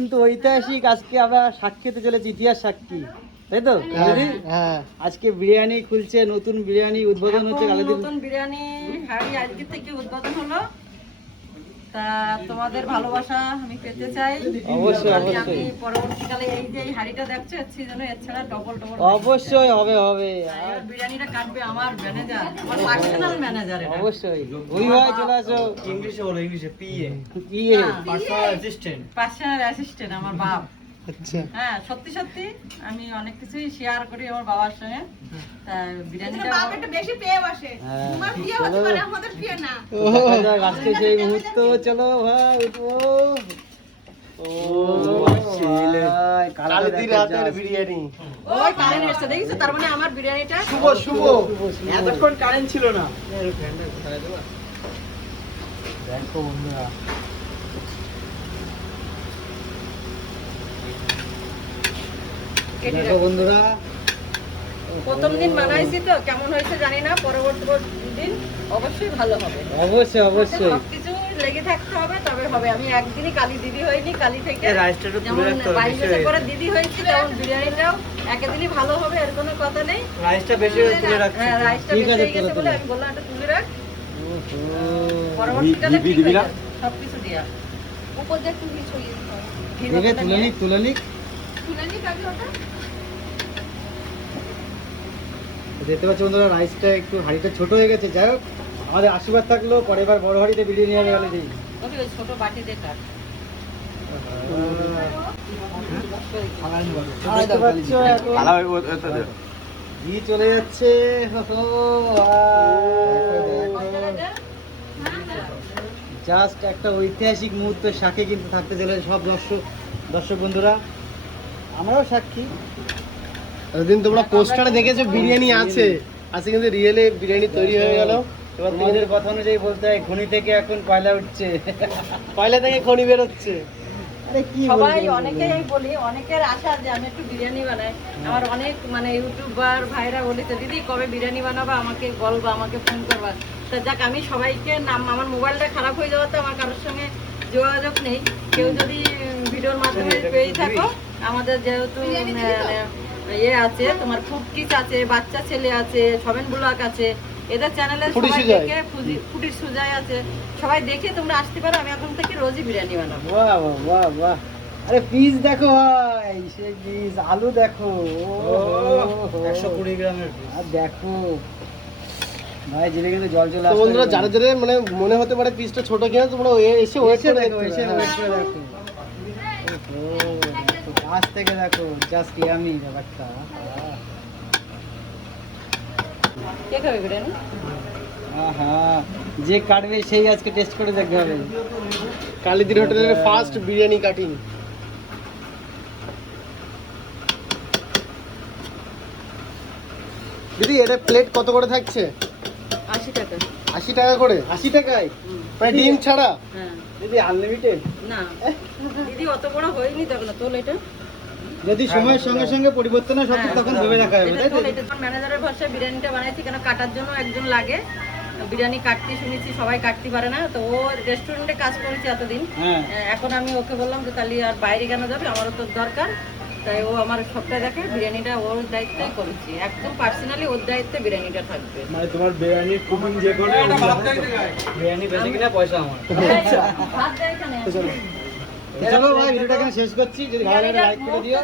কিন্তু ঐতিহাসিক আজকে আমরা সাক্ষীতে চলেছি ইতিহাস সাক্ষী। তাই তো হ্যাঁ আজকে বিরিয়ানি খুলছে নতুন বিরিয়ানি উদ্বোধন হচ্ছে নতুন বিরিয়ানি হাড়ি আজকে থেকে উদ্বোধন হলো। তা তোমাদের ভালোবাসা আমি পেতে চাই। অবশ্যই, অবশ্যই। পরবর্তীকালে এই যে এই হাড়িটা দেখছ সিজনে এছাড়া ছাড়া ডবল ডবল অবশ্যই হবে হবে। বিরিয়ানিটা কাটবে আমার ম্যানেজার আমার পার্সোনাল ম্যানেজার এটা অবশ্যই। ওই হয় চলে আসো। ইংলিশে বলো ইংলিশে PA PA personal assistant personal assistant আমার বাপ। হ্যাঁ সত্যি সত্যি আমি অনেক কিছুই শেয়ার করি আমার বাবার সঙ্গে। হ্যাঁ মানে চলো। ভাই উঠবো মানে আমার বিরিয়ানিটা শুভ শুভ। এতক্ষণ কারেন্ট ছিল না। দেখো বন্ধুরা। দেখো বন্ধুরা। প্রথম দিন বানাইছি তো কেমন হয়েছে জানি না পরবর্তী দিন অবশ্যই ভালো হবে। অবশ্যই অবশ্যই। সবকিছু লেগে থাকতে হবে তবে হবে। আমি একদিনই কালি দিদি হয়নি কালি থেকে এই রাইসটা একটু তুলে যেমন বাইশ বছর পরে দিদি হয়েছিল তেমন বিরিয়ানিটাও একদিনই ভালো হবে এর কোনো কথা নেই। রাইসটা বেশি হয়ে তুলে রাখছি। হ্যাঁ রাইসটা বেশি হয়ে গেছে বলে আমি বললাম এটা তুলে রাখ। পরবর্তীকালে সবকিছু দিয়া। উপর দিয়ে একটু ঘি ছড়িয়ে দিতে হবে। তুলে নিক তুলে নিক। দেখতে পাচ্ছ বন্ধুরা রাইসটা একটু হাঁড়িটা ছোট হয়ে গেছে। যাই হোক আমাদের আশীর্বাদ থাকল পরের বার বড় হাঁড়িতে বিরিয়ানি হবে গেলে ওই ছোট বাটি দিয়ে কাট। দেখতে পাচ্ছ এখন ঘি চলে যাচ্ছে জাস্ট একটা ঐতিহাসিক মুহূর্তের সাক্ষী কিন্তু থাকতে চলেছে সব দর্শক দর্শক বন্ধুরা। আমরাও সাক্ষী। এতদিন তোমরা পোস্টারে দেখেছ বিরিয়ানি আছে। আজকে কিন্তু রিয়েলে বিরিয়ানি তৈরি হয়ে গেল। এবার তোমাদের কথা অনুযায়ী বলতে হয় খনি থেকে এখন কয়লা উঠছে। পয়লা থেকে খনি বেরোচ্ছে। সবাই অনেকেই আমি বলি অনেকের আশা যে আমি একটু বিরিয়ানি বানাই। আমার অনেক মানে ইউটিউবার ভাইরা বলেছে দিদি কবে বিরিয়ানি বানাবা? আমাকে বলবা আমাকে ফোন করবা। তা যাক আমি সবাইকে নাম আমার মোবাইলটা খারাপ হয়ে যাওয়াতে আমার কারোর সঙ্গে যোগাযোগ নেই। কেউ যদি ভিডিওর মাধ্যমে পেয়ে থাকো আমাদের যেহেতু ইয়ে আছে তোমার ফুটকিস আছে বাচ্চা ছেলে আছে সবেন ব্লক আছে এদের চ্যানেলে সবাই। দেখে ফুটির সুজাই আছে। সবাই দেখে তোমরা আসতে পারো আমি এখন থেকে রোজই বিরিয়ানি বানাবো। বাহ বাহ বাহ বাহ। আরে পিস দেখো ভাই সে পিস আলু দেখো। একশো কুড়ি গ্রামের আর দেখো। ভাই জিভে কিন্তু জল চলে তো আসছে বন্ধুরা যারা যারা মানে মনে হতে পারে পিসটা ছোট কিনা তোমরা এসে ওয়েট করে দেখো এসে wait করে দেখো। কাছ থেকে দেখো জাস্ট ইয়ামি ব্যাপারটা। কে খাবে বিরিয়ানি যে কাটবে সেই আজকে টেস্ট করে দেখতে হবে। কালিদির হোটেলের ফার্স্ট বিরিয়ানি কাটিং দিদি এটা প্লেট কত করে থাকছে? আশি টাকা। আশি টাকা করে? আশি টাকায়? মানে ডিম ছাড়া? হ্যাঁ। দিদি আনলিমিটেড না। দিদি অত বড় হয়নি তখন তোল এটা? যদি সময়ের সঙ্গে সঙ্গে পরিবর্তন হয় সব তখন ভেবে দেখা যাবে তাই তো। ম্যানেজারের ভাষায় বিরিয়ানিটা বানাইছি কেন কাটার জন্য একজন লাগে। বিরিয়ানি কাটতে শুনেছি সবাই কাটতে পারে না তো ও রেস্টুরেন্টে কাজ করেছে এতদিন। হ্যাঁ। এখন আমি ওকে বললাম যে তাহলে আর বাইরে কেন যাবে? আমারও তো দরকার। তাই ও আমার সবটাই দেখে বিরিয়ানিটা ওর দায়িত্বই করেছি। একদম পার্সোনালি ওর দায়িত্বে বিরিয়ানিটা থাকবে। মানে তোমার বিরিয়ানি কুকিং যে কোনো? বিরিয়ানি বেশি কিনা পয়সা আমার। ভাত দেয় এখানে? চলো ভাই ভিডিওটা এখানে শেষ করছি। যদি ভালো লাগে লাইক করে দিও।